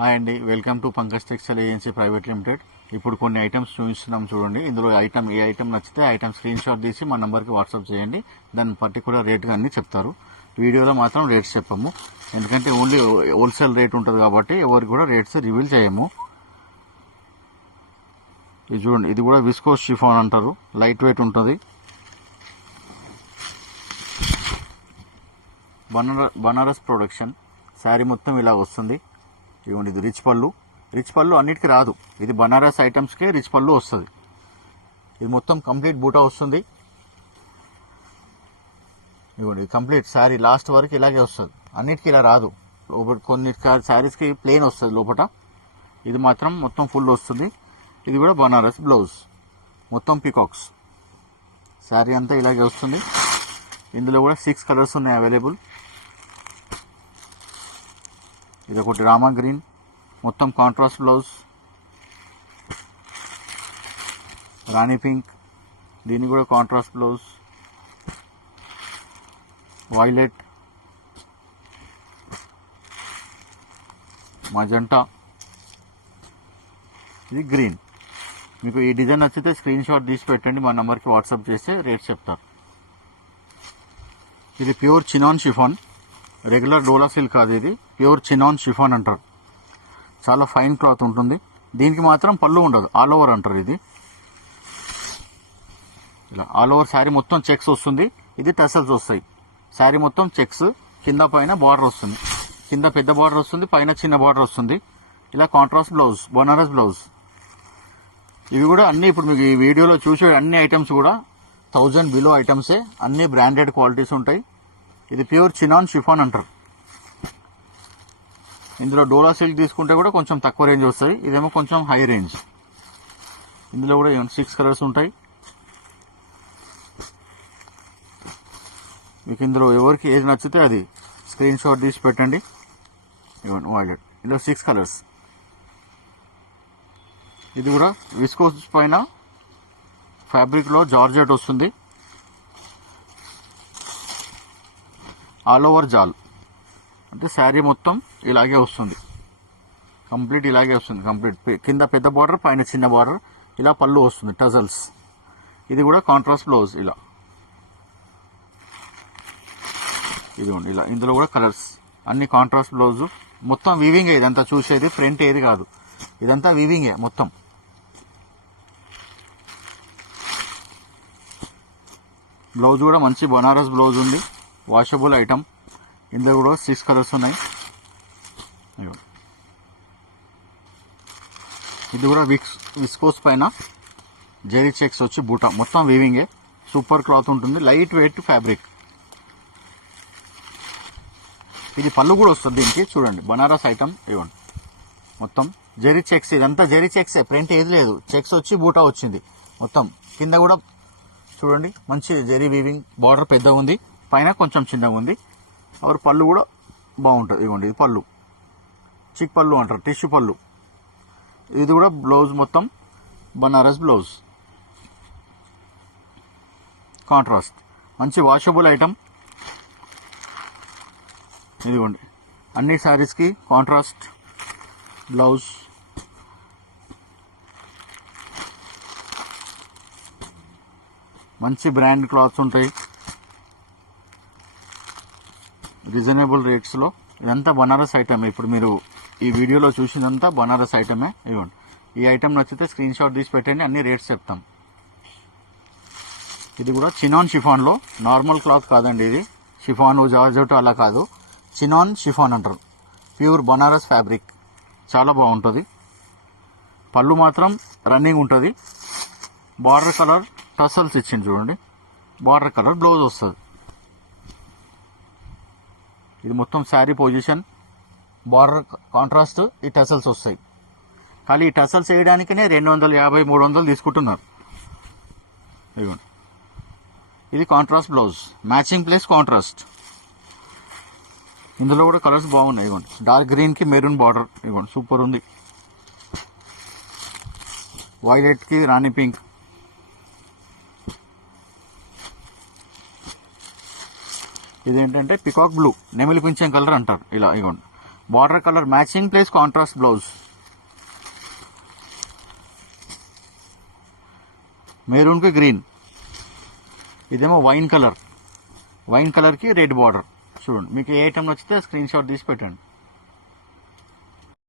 Hi అండి, welcome to Pankaj textile agency private limited. ఇప్పుడు కొన్ని ఐటమ్స్ చూపిస్తున్నాం చూడండి. ఇందులో ఏ ఐటమ్ నచ్చితే ఐటమ్ స్క్రీన్ షాట్ తీసి మా నంబర్కి వాట్సాప్ చేయండి. దాని పర్టికులర్ రేట్ అన్ని చెప్తారు. వీడియోలో మాత్రం రేట్స్ చెప్పము, ఎందుకంటే ఓన్లీ హోల్సేల్ రేట్ ఉంటుంది కాబట్టి ఎవరికి కూడా రేట్స్ రివీల్ చేయము. ఇది చూడండి, ఇది కూడా విస్కోస్ షిఫాన్ అంటారు, లైట్ వెయిట్ ఉంటుంది. బనారస్ ప్రొడక్షన్ శారీ మొత్తం ఇలా వస్తుంది. ఇవ్వండి, ఇది రిచ్ పళ్ళు అన్నిటికీ రాదు. ఇది బనారస్ ఐటమ్స్కే రిచ్ పళ్ళు వస్తుంది. ఇది మొత్తం కంప్లీట్ బూటా వస్తుంది. ఇవ్వండి, కంప్లీట్ శారీ లాస్ట్ వరకు ఇలాగే వస్తుంది. అన్నిటికీ ఇలా రాదు, కొన్ని శారీస్కి ప్లెయిన్ వస్తుంది లోపల. ఇది మాత్రం మొత్తం ఫుల్ వస్తుంది. ఇది కూడా బనారస్ బ్లౌజ్, మొత్తం పికాక్స్. శారీ అంతా ఇలాగే వస్తుంది. ఇందులో కూడా 6 కలర్స్ ఉన్నాయి అవైలబుల్. ఇది ఒకటి రామా గ్రీన్, మొత్తం కాంట్రాస్ట్ బ్లౌజ్. రాణి పింక్, దీని కూడా కాంట్రాస్ట్ బ్లౌజ్. వైలెట్, మజంటా, ఇది గ్రీన్. మీకు ఈ డిజైన్ నచ్చితే స్క్రీన్ షాట్ తీసి పెట్టండి, మా నెంబర్కి వాట్సాప్ చేస్తే రేట్ చెప్తారు. ఇది ప్యూర్ చినాన్ షిఫాన్, రెగ్యులర్ డోలా సిల్క్ కాదు, ఇది ప్యూర్ చినాన్ షిఫాన్ అంటారు. చాలా ఫైన్ క్లాత్ ఉంటుంది. దీనికి మాత్రం పళ్ళు ఉండదు, ఆల్ ఓవర్ అంటారు. ఇది ఇలా ఆల్ ఓవర్ శారీ మొత్తం చెక్స్ వస్తుంది. ఇది టసల్స్ వస్తాయి. శారీ మొత్తం చెక్స్, కింద పైన బార్డర్ వస్తుంది. కింద పెద్ద బార్డర్ వస్తుంది, పైన చిన్న బార్డర్ వస్తుంది. ఇలా కాంట్రాస్ట్ బ్లౌజ్, బనారస్ బ్లౌజ్. ఇవి కూడా అన్ని ఇప్పుడు మీకు ఈ వీడియోలో చూసే అన్ని ఐటమ్స్ కూడా 1000 బిలో ఐటమ్సే, అన్ని బ్రాండెడ్ క్వాలిటీస్ ఉంటాయి. ఇది ప్యూర్ చినాన్ షిఫాన్ అంటారు. ఇందులో డోలా సిల్క్ తీసుకుంటే కూడా కొంచెం తక్కువ రేంజ్ వస్తుంది, ఇదేమో కొంచెం హై రేంజ్. ఇందులో కూడా 6 కలర్స్ ఉంటాయి. మీకు ఇందులో ఎవరికి ఏది నచ్చితే అది స్క్రీన్ షాట్ తీసి పెట్టండి. ఇవ్వండి, వైలెట్, ఇందులో 6 కలర్స్. ఇది కూడా విస్కోస్ పైన ఫ్యాబ్రిక్లో జార్జెట్ వస్తుంది. ఆల్ ఓవర్ జాల్ అంటే శారీ మొత్తం ఇలాగే వస్తుంది, కంప్లీట్ ఇలాగే వస్తుంది. కంప్లీట్ కింద పెద్ద బార్డర్, పైన చిన్న బార్డర్, ఇలా పళ్ళు వస్తుంది, టజల్స్. ఇది కూడా కాంట్రాస్ట్ బ్లౌజ్. ఇలా ఇది ఇలా ఇందులో కూడా కలర్స్ అన్ని కాంట్రాస్ట్ బ్లౌజ్. మొత్తం వీవింగే, ఇదంతా చూసేది ఫ్రంట్ ఏది కాదు, ఇదంతా వీవింగే మొత్తం. బ్లౌజ్ కూడా మంచి బనారస్ బ్లౌజ్ ఉంది, వాషబుల్ ఐటమ్. ఇందులో కూడా 6 కలర్స్ ఉన్నాయి. ఇది కూడా విస్కోస్ పైన జెరీ చెక్స్ వచ్చి బూటా, మొత్తం వీవింగే. సూపర్ క్లాత్ ఉంటుంది, లైట్ వెయిట్ ఫ్యాబ్రిక్. ఇది పళ్ళు కూడా వస్తుంది దీనికి. చూడండి, బనారస్ ఐటమ్. ఇవ్వండి, మొత్తం జెరీ చెక్స్. ఇదంతా జెరీ చెక్సే, ప్రింట్ ఏది లేదు. చెక్స్ వచ్చి బూటా వచ్చింది మొత్తం. కింద కూడా చూడండి, మంచి జెరీ వీవింగ్. బార్డర్ పెద్దగా ఉంది, పైన కొంచెం చిన్నగా ఉంది. और పళ్ళు కూడా బాగుంటుంది. ఇవ్వండి, ఇది పళ్ళు, చిక్ పళ్ళు అంటారు, టిష్యూ పళ్ళు. ఇది కూడా బ్లౌజ్ మొత్తం బనారస్ బ్లౌజ్, కాంట్రాస్ట్. మంచి వాషబుల్ ఐటమ్. ఇదిగోండి, అన్ని శారీస్కి కాంట్రాస్ట్ బ్లౌజ్. మంచి బ్రాండ్ క్లాత్స్ ఉంటాయి, రీజనబుల్ రేట్స్లో. ఇదంతా బనారస్ ఐటమే. ఇప్పుడు మీరు ఈ వీడియోలో చూసినంతా బనారస్ ఐటమే. ఇవ్వండి, ఈ ఐటమ్ నచ్చితే స్క్రీన్ షాట్ తీసి పెట్టండి, అన్ని రేట్స్ చెప్తాం. ఇది కూడా చినాన్ షిఫాన్లో, నార్మల్ క్లాత్ కాదండి. ఇది షిఫాన్ జార్జెట్ అలా కాదు, చినాన్ షిఫాన్ అంటారు. ప్యూర్ బనారస్ ఫ్యాబ్రిక్, చాలా బాగుంటుంది. పళ్ళు మాత్రం రన్నింగ్ ఉంటుంది. బార్డర్ కలర్ టసల్స్ ఇచ్చింది చూడండి, బార్డర్ కలర్ బ్లౌజ్ వస్తుంది. ఇది మొత్తం శారీ పొజిషన్, బార్డర్ కాంట్రాస్ట్, ఈ టసల్స్ వస్తాయి. కానీ ఈ టసల్స్ వేయడానికనే 250, 300 తీసుకుంటున్నారు. ఇదిగోండి, ఇది contrast blouse, matching plus contrast. ఇందులో కూడా కలర్స్ బాగున్నాయి. ఇవ్వండి, డార్క్ గ్రీన్కి మెరూన్ బార్డర్. ఇవ్వండి, సూపర్ ఉంది. వైలెట్కి రాణి పింక్. ఇదేంటంటే పికాక్ బ్లూ, నెమిలి పింఛం కలర్ అంటారు. ఇలా ఇవ్వండి, border colour matching plus contrast blouse. Maroon కి గ్రీన్. ఇదేమో వైన్ కలర్ కి రెడ్ బార్డర్. చూడండి మీకు ఏ ఐటమ్ నచ్చితే స్క్రీన్ షాట్ తీసి పెట్టండి.